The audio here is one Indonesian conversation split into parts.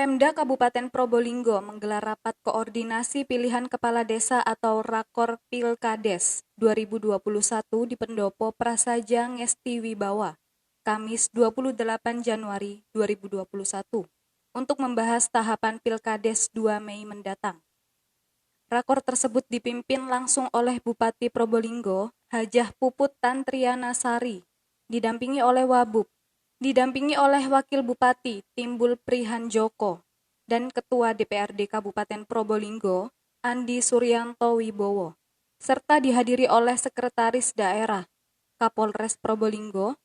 Pemda Kabupaten Probolinggo menggelar rapat koordinasi pilihan kepala desa atau Rakor Pilkades 2021 di Pendopo Prasaja Ngesti Wibawa, Kamis 28 Januari 2021, untuk membahas tahapan Pilkades 2 Mei mendatang. Rakor tersebut dipimpin langsung oleh Bupati Probolinggo, Hajah Puput Tantriana Sari, didampingi oleh Wabub, didampingi oleh Wakil Bupati Timbul Prihanjoko dan Ketua DPRD Kabupaten Probolinggo, Andi Suryanto Wibowo, serta dihadiri oleh Sekretaris Daerah, Kapolres Probolinggo,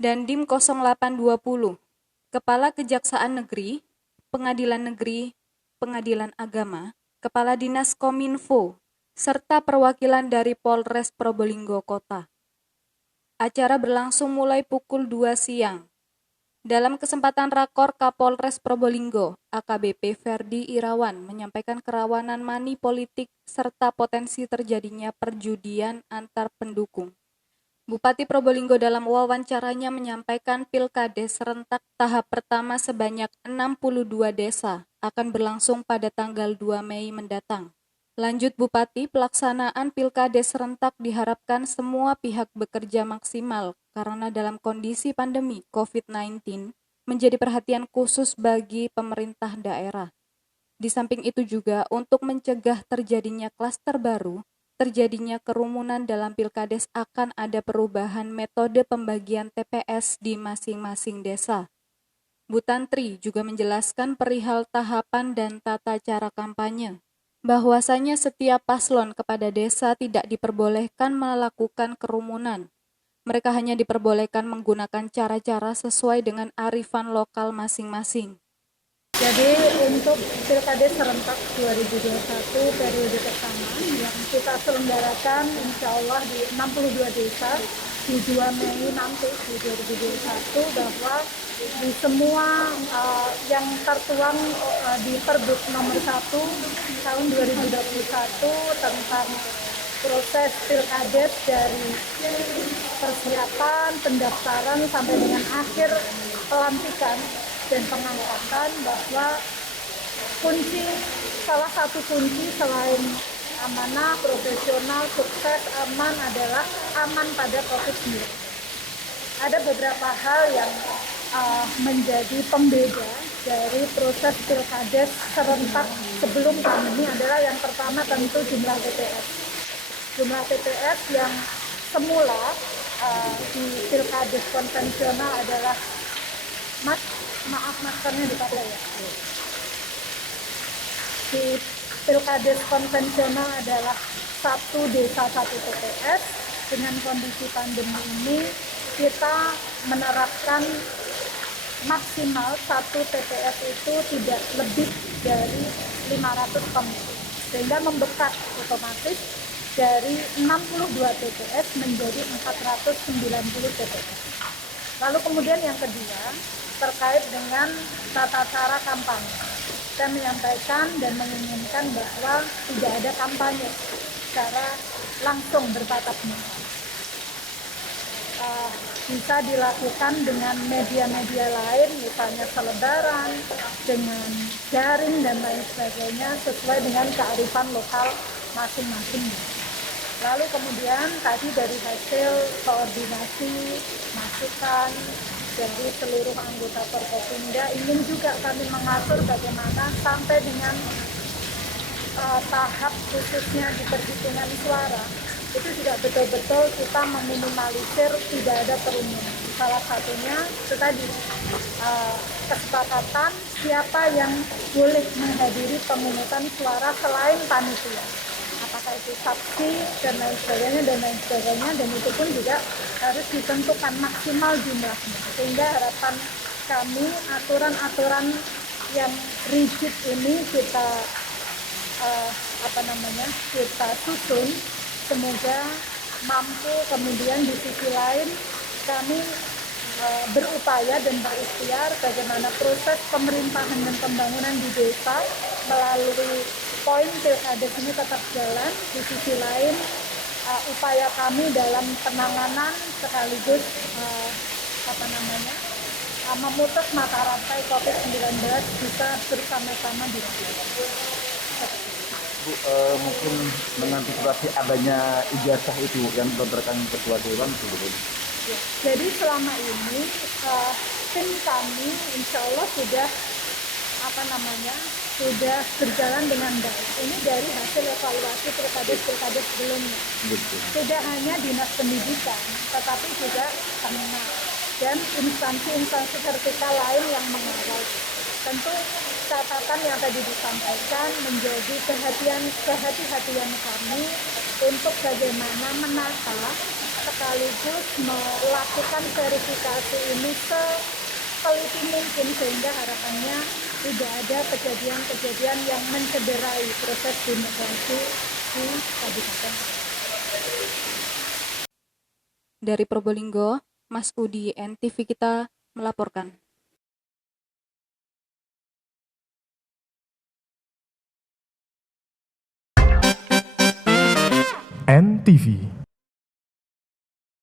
dan Dim 0820, Kepala Kejaksaan Negeri, Pengadilan Negeri, Pengadilan Agama, Kepala Dinas Kominfo, serta perwakilan dari Polres Probolinggo Kota. Acara berlangsung mulai pukul 2 siang. Dalam kesempatan rakor Kapolres Probolinggo, AKBP Ferdi Irawan menyampaikan kerawanan money politik serta potensi terjadinya perjudian antar pendukung. Bupati Probolinggo dalam wawancaranya menyampaikan Pilkades serentak tahap pertama sebanyak 62 desa akan berlangsung pada tanggal 2 Mei mendatang. Lanjut Bupati, pelaksanaan Pilkades serentak diharapkan semua pihak bekerja maksimal karena dalam kondisi pandemi COVID-19 menjadi perhatian khusus bagi pemerintah daerah. Di samping itu juga untuk mencegah terjadinya klaster baru, terjadinya kerumunan dalam Pilkades akan ada perubahan metode pembagian TPS di masing-masing desa. Bu Tantri juga menjelaskan perihal tahapan dan tata cara kampanye, bahwasanya setiap paslon kepada desa tidak diperbolehkan melakukan kerumunan. Mereka hanya diperbolehkan menggunakan cara-cara sesuai dengan arifan lokal masing-masing. Jadi untuk Pilkades serentak 2021 periode pertama yang kita selenggarakan insya Allah di 62 desa di 2 Mei nanti di 2021, bahwa di semua yang tertuang di Perbuk nomor 1 tahun 2021 tentang proses Pilkades dari persiapan, pendaftaran sampai dengan akhir pelantikan dan pengangkatan, bahwa salah satu kunci selain amanah, profesional, sukses, aman adalah aman pada COVID-19. Ada beberapa hal yang menjadi pembeda dari proses Pilkades serentak sebelum pandemi adalah yang pertama tentu jumlah TPS. Jumlah TPS yang semula di Pilkades konvensional adalah maskernya dipakai ya. Di Pilkades konvensional adalah 1 desa 1 TPS. Dengan kondisi pandemi ini kita menerapkan maksimal 1 TPS itu tidak lebih dari 500 pemilih, sehingga membekat otomatis dari 62 TPS menjadi 490 TPS. Lalu kemudian yang kedua, terkait dengan tata cara kampanye. Saya menyampaikan dan menginginkan bahwa tidak ada kampanye secara langsung bertatap muka. Bisa dilakukan dengan media-media lain, misalnya selebaran, dengan daring dan lain sebagainya, sesuai dengan kearifan lokal masing-masing. Lalu kemudian tadi dari hasil koordinasi, masukan dari seluruh anggota Forkopimda, ingin juga kami mengatur bagaimana sampai dengan tahap khususnya di perhitungan suara itu juga betul-betul kita meminimalisir tidak ada kerumunan. Salah satunya itu tadi kesepakatan siapa yang boleh menghadiri pemungutan suara selain panitia, apakah itu saksi dan lain sebagainya, dan itu pun juga harus ditentukan maksimal jumlahnya, sehingga harapan kami aturan-aturan yang rigid ini kita kita susun, semoga mampu. Kemudian di sisi lain kami berupaya dan berikhtiar bagaimana proses pemerintahan dan pembangunan di desa melalui poin Pilkades ini tetap jalan. Di sisi lain upaya kami dalam penanganan sekaligus memutus mata rantai COVID-19 bisa bersama-sama dilakukan. Bu, mungkin mengantisipasi adanya ijazah itu yang dilontarkan Ketua Dewan itu. Ya, jadi selama ini tim kami insya Allah sudah sudah berjalan dengan baik. Ini dari hasil evaluasi pilkades sebelumnya. Betul. Tidak hanya dinas pendidikan, tetapi juga Kemenang dan instansi-instansi vertikal lain yang mengawal. Tentu catatan yang tadi disampaikan menjadi kehati-hatian kami untuk bagaimana menata sekaligus melakukan verifikasi ini seteliti mungkin sehingga harapannya tidak ada kejadian-kejadian yang mencederai proses demokrasi di Kabupaten. Dari Probolinggo, Mas Udi NTV kita melaporkan. NTV